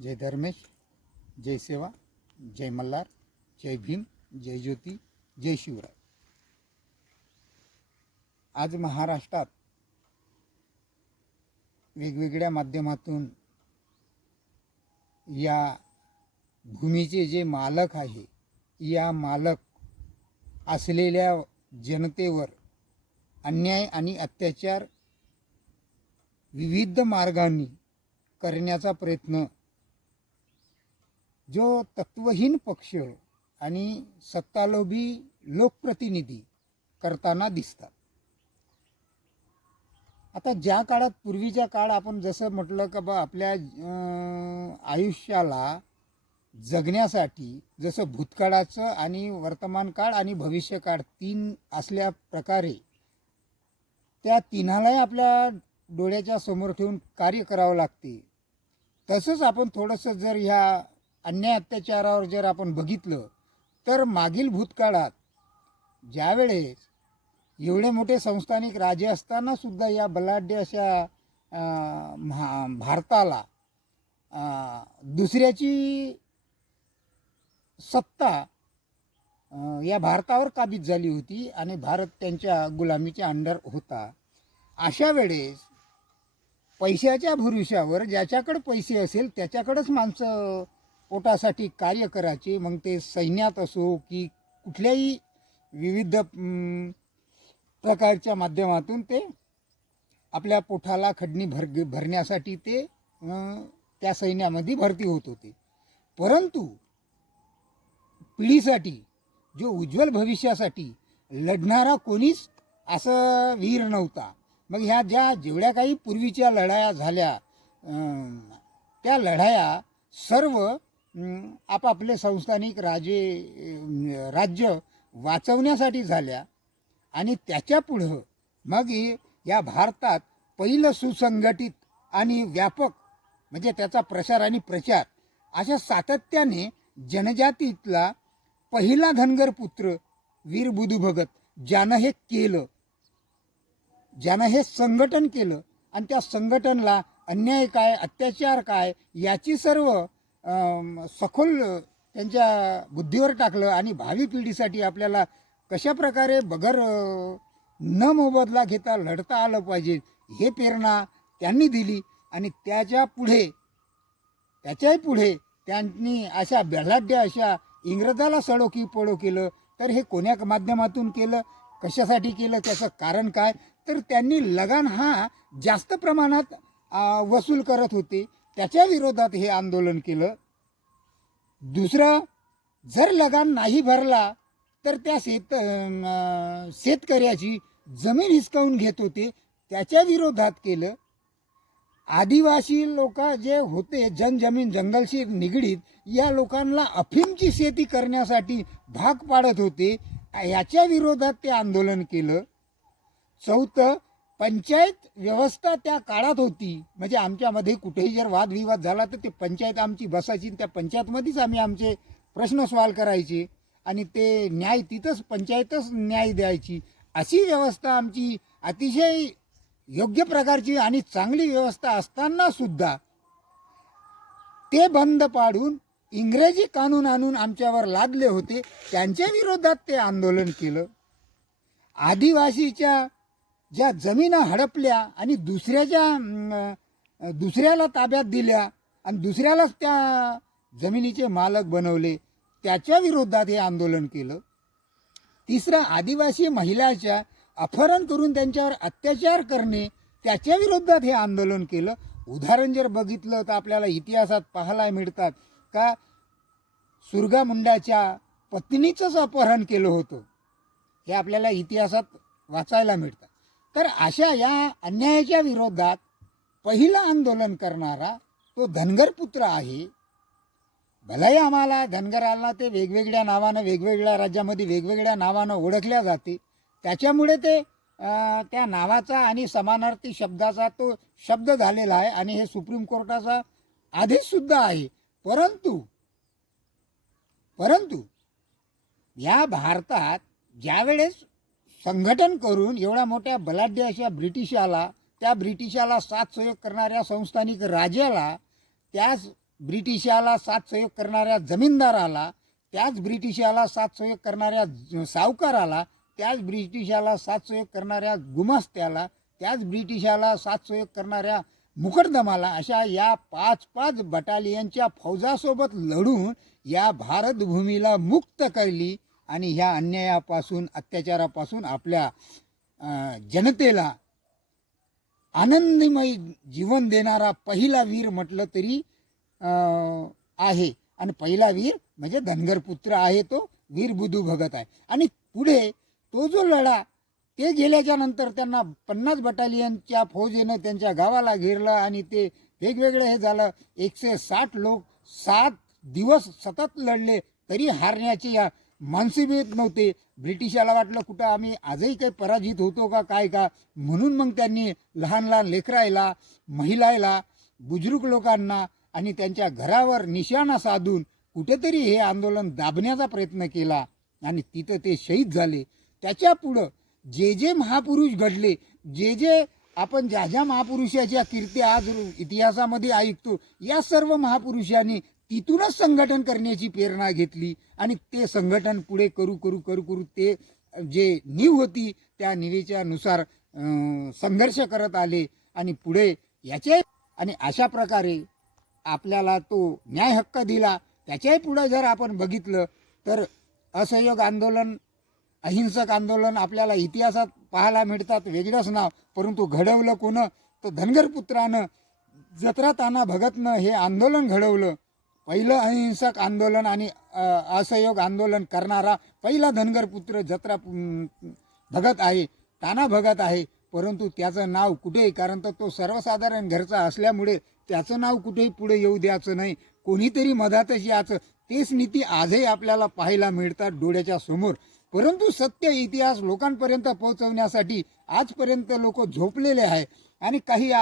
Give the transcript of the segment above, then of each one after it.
जय धर्मेश, जय सेवा, जय मल्हार, जय भीम, जय ज्योती, जय शिवराय। आज महाराष्ट्रात वेगवेगळ्या माध्यमातून या भूमीचे जे मालक आहे, या मालक असलेल्या जनतेवर अन्याय आणि अत्याचार विविध मार्गांनी करण्याचा प्रयत्न जो तत्वहीन पक्ष आणि सत्तालोभी लोकप्रतिनिधी करताना दिसतात। आता ज्या काळात पूर्वीच्या काळ आपण जसं म्हटलं का बा आपल्या आयुष्याला जगण्यासाठी जसं भूतकाळाचं आणि वर्तमान काळ आणि भविष्य काळ तीन असल्या प्रकारे त्या तिन्हालाही आपल्या डोळ्याच्या समोर ठेवून कार्य करावं लागते। तसंच आपण थोडंसं जर ह्या अन्याय अत्याचारावर जर आपण बघितलं तर मागील भूतकाळात ज्यावेळेस एवढे मोठे संस्थानिक राजे असताना सुद्धा या बलाढ्य अशा भारताला दुसऱ्याची सत्ता या भारतावर काबीज झाली होती आणि भारत त्यांच्या गुलामीच्या अंडर होता। अशा वेळेस पैशाच्या भरोश्यावर ज्याच्याकडे पैसे असेल त्याच्याकडेच माणसं पोटासाठी कार्य करायचे, मग ते सैन्यात असो की कुठल्याही विविध प्रकारच्या माध्यमातून ते आपल्या पोटाला खडणी भरण्यासाठी ते त्या सैन्यामध्ये भरती होत होते। परंतु पिढीसाठी जो उज्ज्वल भविष्यासाठी लढणारा कोणीच असं वीर नव्हता। मग ह्या जेवढ्या काही पूर्वीच्या लढाया झाल्या त्या लढाया सर्व आपापले संस्थानिक राज्य वाचवण्यासाठी झाल्या आणि त्याच्या पुढं मग या भारतात पहिलं सुसंघटित आणि व्यापक म्हणजे त्याचा प्रसार आणि प्रचार अशा सातत्याने जनजातीतला पहिला धनगर पुत्र वीर बुधू भगत ज्यानं हे केलं, ज्यानं हे संघटन केलं आणि त्या संघटनला अन्याय काय अत्याचार काय याची सर्व सखोल त्यांच्या बुद्धीवर टाकलं आणि भावी पिढीसाठी आपल्याला कशा प्रकारे बगर न मोबदला घेता लढता आलं पाहिजे हे प्रेरणा त्यांनी दिली। आणि त्याच्याही पुढे त्यांनी अशा बलाढ्य अशा इंग्रजाला सडो की पडो केलं। तर हे कोण्या माध्यमातून केलं, कशासाठी केलं, त्याचं कारण काय, तर त्यांनी लगान हा जास्त प्रमाणात वसूल करत होते त्याच्या विरोधात हे आंदोलन केलं। दुसरं, जर लगान नाही भरला तर त्या शेतकऱ्याची जमीन हिसकावून घेत होते त्याच्या विरोधात केलं। आदिवासी लोक जे होते जनजमीन जंगलशी निगडीत या लोकांना अफीमची शेती करण्यासाठी भाग पाडत होते याच्या विरोधात ते आंदोलन केलं। चौथं, पंचायत व्यवस्था त्या काळात होती, म्हणजे आमच्यामध्ये कुठेही जर वादविवाद झाला तर ते पंचायत आमची बसायची, त्या पंचायतमध्येच आम्ही आमचे प्रश्न सॉल्व करायचे आणि ते न्याय तिथंच पंचायतच न्याय द्यायची। अशी व्यवस्था आमची अतिशय योग्य प्रकारची आणि चांगली व्यवस्था असताना सुद्धा ते बंद पाडून इंग्रजी कानून आणून आमच्यावर लादले होते, त्यांच्या विरोधात ते आंदोलन केलं। आदिवासीच्या ज्या जमिना हडपल्या आणि दुसऱ्याला ताब्यात दिल्या आणि दुसऱ्यालाच त्या जमिनीचे मालक बनवले त्याच्या विरोधात हे आंदोलन केलं। तिसरं, आदिवासी महिलाच्या अपहरण करून त्यांच्यावर अत्याचार करणे त्याच्या विरोधात हे आंदोलन केलं। उदाहरण जर बघितलं तर आपल्याला इतिहासात पाहायला मिळतात का सुरगा मुंडाच्या पत्नीचंच अपहरण केलं होतं, हे आपल्याला इतिहासात वाचायला मिळतं। तर अशा या अन्यायाच्या विरोधात पहिलं आंदोलन करणारा तो धनगर पुत्र आहे। भलाही आम्हाला धनगराला ते वेगवेगळ्या नावानं वेगवेगळ्या राज्यामध्ये वेगवेगळ्या नावानं ओळखल्या जाते, त्याच्यामुळे ते त्या नावाचा आणि समानार्थी शब्दाचा तो शब्द झालेला आहे आणि हे सुप्रीम कोर्टाचा आदेशसुद्धा आहे। परंतु या भारतात ज्यावेळेस संघटन करून एवढ्या मोठ्या बलाढ्य अशा ब्रिटिशाला साथ सहयोग करणाऱ्या संस्थानिक राजाला त्या ब्रिटिशाला साथ सहयोग करणाऱ्या जमीनदाराला, त्याच ब्रिटिशाला साथ सहयोग करणाऱ्या सावकाराला, त्याच ब्रिटिशाला साथ सहयोग करणाऱ्या गुमास्त्याला, त्याच ब्रिटिशाला साथ सहयोग करणाऱ्या मुकदमाला, अशा या 5-5 बटालियनच्या फौजासोबत लढून या भारतभूमीला मुक्त केली आणि ह्या अन्यायापासून, अत्याचारापासून आपल्या जनतेला आनंदमय जीवन देणारा पहिला वीर म्हटलं तरी आहे. आणि पहिला वीर म्हणजे धनगर पुत्र आहे, तो वीर बुधू भगत आहे. आणि पुढे तो जो लढा, ते गेल्याच्या नंतर त्यांना 50 बटालियनच्या फौजेनं त्यांच्या गावाला घेरलं आणि ते वेगवेगळे हे झालं. 160 लोक 7 दिवस सतत लढले तरी हारण्याची मानसिकता नव्हते. ब्रिटिशाला वाटलं कुठं आम्ही आजही काही पराजित होतो का काय का, म्हणून मग त्यांनी लहान लहान लेकरायला, महिलायला, बुजुर्ग लोकांना आणि त्यांच्या घरावर निशाणा साधून कुठेतरी हे आंदोलन दाबण्याचा प्रयत्न केला आणि तिथं ते शहीद झाले. त्याच्या पुढं जे जे महापुरुष घडले, जे जे आपण ज्या ज्या महापुरुषाच्या कीर्ती आज इतिहासामध्ये ऐकतो, या सर्व महापुरुषांनी तिथूनच संघटन करण्याची प्रेरणा घेतली आणि ते संघटन पुढे करू करू करू करू ते जे नीव होती त्या निवेच्या नुसार संघर्ष करत आले आणि पुढे याचे आणि अशा प्रकारे आपल्याला तो न्याय हक्क दिला. त्याच्याही पुढे जर आपण बघितलं तर असहयोग आंदोलन, अहिंसक आंदोलन आपल्याला इतिहासात पाहायला मिळतात, वेगळंच नाव, परंतु घडवलं कोणं तर धनगर पुत्रानं, जत्रा ताना भगतनं हे आंदोलन घडवलं. पहिलं अहिंसक आंदोलन आणि असहयोग आंदोलन करणारा पहिला धनगर पुत्र जत्रा भगत आहे, ताना भगत आहे. परंतु त्याचं नाव कुठेही, कारण तर तो सर्वसाधारण घरचा असल्यामुळे त्याचं नाव कुठेही पुढे येऊ द्यायचं नाही, कोणीतरी मधातच याचं. तेच नीती आजही आपल्याला पाहायला मिळतात डोळ्याच्या समोर. परंतु सत्य इतिहास लोकांपर्यंत पोहोचवण्यासाठी आजपर्यंत लोक झोपलेले आहे. आणि काही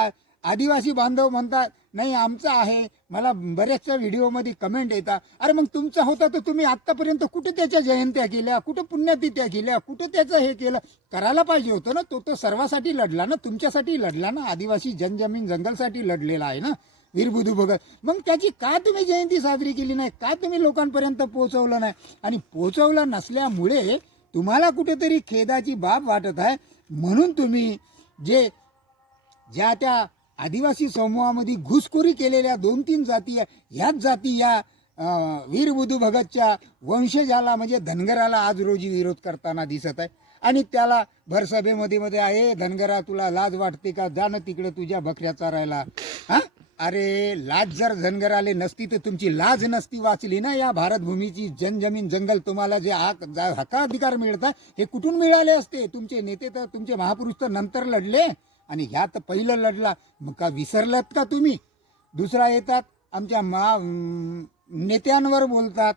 आदिवासी बांधव म्हणतात नाही आमचा आहे. मला बऱ्याचशा व्हिडिओमध्ये कमेंट येतात, अरे मग तुमचा होता तर तुम्ही आत्तापर्यंत कुठे त्याच्या जयंत्या केल्या, कुठं पुण्यतिथ्या केल्या, कुठं त्याचं हे केलं, करायला पाहिजे होतं ना. तो तर सर्वासाठी लढला ना, तुमच्यासाठी लढला ना, आदिवासी जनजमीन जंगलसाठी लढलेला आहे ना वीर बुधू भगत. मग त्याची का तुम्ही जयंती साजरी केली नाही, का तुम्ही लोकांपर्यंत पोहोचवलं नाही? आणि पोहोचवलं नसल्यामुळे तुम्हाला कुठेतरी खेदाची बाब वाटत आहे. म्हणून तुम्ही जे ज्या त्या आदिवासी समूहामध्ये घुसखोरी केलेल्या 2-3 जाती, ह्याच जाती या वीर बुधू भगतच्या वंशजाला म्हणजे धनगराला आज रोजी विरोध करताना दिसत आहे. आणि त्याला भरसभेमध्ये मध्ये आहे, धनगरा तुला लाज वाटते का, जाणं तिकडे तुझ्या बकऱ्या चारायला. हा, अरे लाज जर धनगराले नसती तर तुमची लाज नसती वाचली ना. या भारतभूमीची जनजमीन जंगल तुम्हाला जे हक्काधिकार मिळतात हे कुठून मिळाले असते? तुमचे नेते तर, तुमचे महापुरुष तर नंतर लढले आणि ह्यात पहिलं लढला. मग का विसरलात का तुम्ही? दुसरा येतात आमच्या नेत्यांवर बोलतात.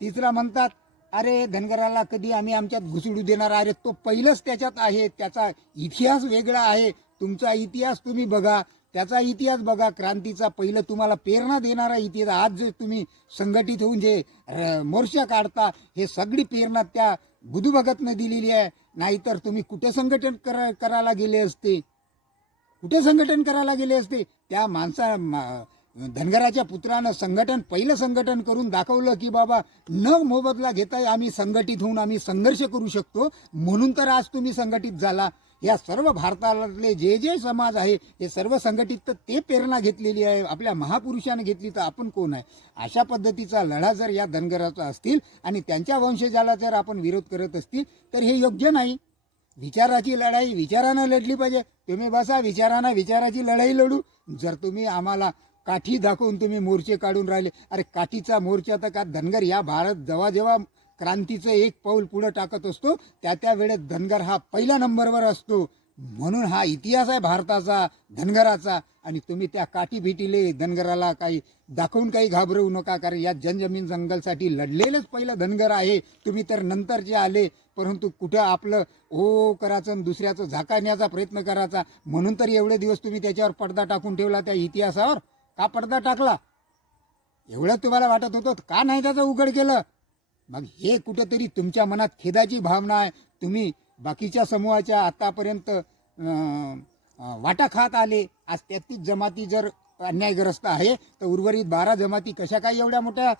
तिसरा म्हणतात अरे धनगराला कधी आम्ही आमच्यात घुसडू देणार. अरे तो पहिलंच त्याच्यात आहे, त्याचा इतिहास वेगळा आहे. तुमचा इतिहास तुम्ही बघा, त्याचा इतिहास बघा, क्रांतीचा पहिलं तुम्हाला प्रेरणा देणारा इतिहास. आज जे तुम्ही संघटित होऊन जे मोर्चा काढता हे सगळी प्रेरणा त्या बुधू भगतनं दिलेली आहे. नाहीतर तुम्ही कुठे संघटन करायला गेले असते, कुठे संघटन करायला गेले असते? त्या धनगराच्या पुत्रानं पहिलं संघटन करून दाखवलं की बाबा न मोबदला घेता आम्ही संघटित होऊन आम्ही संघर्ष करू शकतो. म्हणून तर आज तुम्ही संघटित झाला. या सर्व भारतातले जे जे समाज आहे हे सर्व संघटित, तर ते प्रेरणा घेतलेली आहे आपल्या महापुरुषाने घेतली. तर आपण कोण आहे? अशा पद्धतीचा लढा जर या धनगराचा असतील आणि त्यांच्या वंशजाला जर आपण विरोध करत असतील तर हे योग्य नाही. विचाराची लढाई विचारानं लढली पाहिजे. तुम्ही बसा विचारानं विचाराची लढाई लढू. जर तुम्ही आम्हाला काठी दाखवून तुम्ही मोर्चे काढून राहिले, अरे काठीचा मोर्चा तर का धनगर या भारत जेव्हा जेव्हा क्रांतीचं एक पाऊल पुढे टाकत असतो त्या वेळेस धनगर हा पहिल्या नंबरवर असतो. म्हणून हा इतिहास आहे भारताचा धनगराचा. आणि तुम्ही त्या काठी भेटीले धनगराला काही दाखवून काही घाबरवू नका, कारण या जनजमीन जंगलसाठी लढलेलेच पहिलं धनगर आहे. तुम्ही तर नंतरचे आले, परंतु कुठं आपलं ओ करायचं आणि दुसऱ्याचं झाकाण्याचा प्रयत्न करायचा. म्हणून तर एवढे दिवस तुम्ही त्याच्यावर पडदा टाकून ठेवला. त्या इतिहासावर का पडदा टाकला? एवढं तुम्हाला वाटत होतं, का नाही त्याचं उघड केलं? मग हे कुठंतरी तुमच्या मनात खेदाची भावना आहे. तुम्ही बाकीच्या समूहाच्या आतापर्यंत वाटा खात आले. आज 33 जमाती जर अन्यायग्रस्त आहे, तर उर्वरित 12 जमाती कशा काय एवढ्या मोठ्या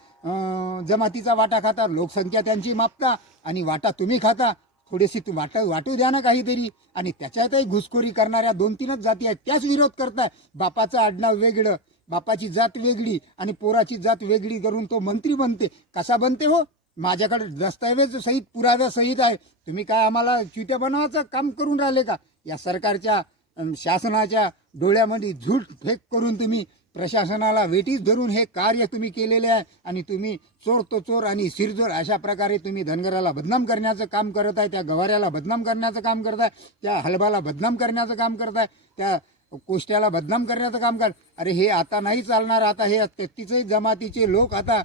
जमातीचा वाटा खाता? लोकसंख्या त्यांची मापता आणि वाटा तुम्ही खाता. थोडीशी तू वाटू द्या ना काहीतरी. आणि त्याच्यातही घुसखोरी करणाऱ्या 2-3च जाती आहेत, त्याच विरोध करताय. बापाचं आडनाव वेगळं, बापाची जात वेगळी आणि पोराची जात वेगळी करून तो मंत्री बनते. कसा बनते हो? माझ्याकडे दस्तऐवज सहित पुराव्या सहित आहे. तुम्ही काय आम्हाला चिट्या बनवायचं काम करून राहिले का? या सरकारच्या शासनाच्या डोळ्यामध्ये झूट फेक करून तुम्ही प्रशासनाला वेटीस धरून हे कार्य तुम्ही केलेले आहे. आणि तुम्ही चोर तो चोर आणि सिरजोर अशा प्रकारे तुम्ही धनगराला बदनाम करण्याचं काम करत आहे. त्या गवाऱ्याला बदनाम करण्याचं काम करताय, त्या हलबाला बदनाम करण्याचं काम करताय, त्या कोष्ट्याला बदनाम करण्याचं काम कर. अरे हे आता नाही चालणार. आता हे 33 जमातीचे लोक आता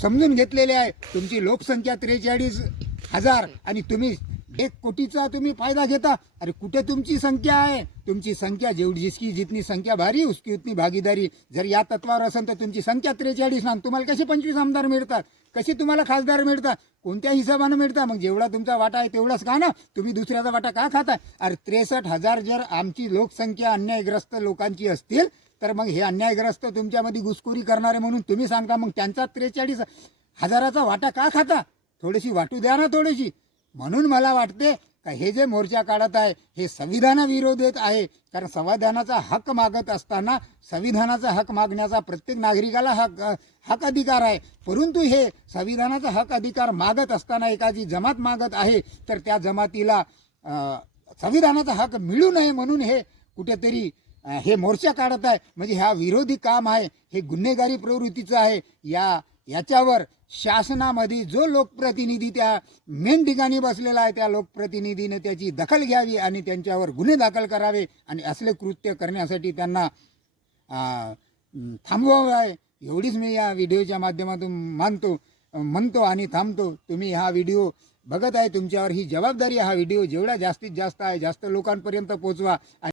समजून घेतलेले आहे. तुमची लोकसंख्या 43,000 आणि तुम्ही 1 कोटीचा तुम्ही फायदा घेता. अरे कुठे तुमची संख्या आहे? तुमची संख्या जिसकी जितनी संख्या भारी उसकी उतनी भागीदारी. जर या तत्वावर असेल तर तुमची संख्या 43 ना, तुम्हाला कसे 25 आमदार मिळतात? कसे तुम्हाला खासदार मिळतात? कोणत्या हिशोबानं मिळतात? मग जेवढा तुमचा वाटा आहे तेवढाच का ना? तुम्ही दुसऱ्याचा वाटा का खाताय? अरे 63,000 जर आमची लोकसंख्या अन्यायग्रस्त लोकांची असतील तर मग हे अन्यायग्रस्त तुमच्यामध्ये घुसखोरी करणारे म्हणून तुम्ही सांगता, मग त्यांचा 43,000चा वाटा का खाता? थोडीशी वाटू द्या ना थोडीशी. म्हणून मला वाटते का हे जे मोर्चा काढत आहे हे संविधानाविरोधात आहे. कारण संविधानाचा हक मागत असताना संविधानाचा हक मागण्याचा प्रत्येक नागरिकाला हक अधिकार आहे. परंतु हे संविधानाचा हक अधिकार मागत असताना एखादी जमात मागत आहे तर त्या जमातीला संविधानाचा हक मिळू नये म्हणून हे कुठेतरी हे मोर्चा काढत आहे. म्हणजे हा विरोधी काम आहे, हे गुन्हेगारी प्रवृत्तीचं आहे. याच्यावर शासनामध्ये जो लोकप्रतिनिधी त्या मेन ठिकाणी बसलेला आहे त्या लोकप्रतिनिधीने त्याची दखल घ्यावी आणि त्यांच्यावर गुन्हे दाखल करावे आणि असले कृत्य करण्यासाठी त्यांना थांबवावं आहे. एवढीच मी या व्हिडिओच्या माध्यमातून म्हणतो आणि थांबतो. तुम्ही हा व्हिडिओ बघत आहे, तुमच्यावर ही जबाबदारी. हा व्हिडिओ जेवढा जास्तीत जास्त आहे जास्त लोकांपर्यंत पोहोचवा.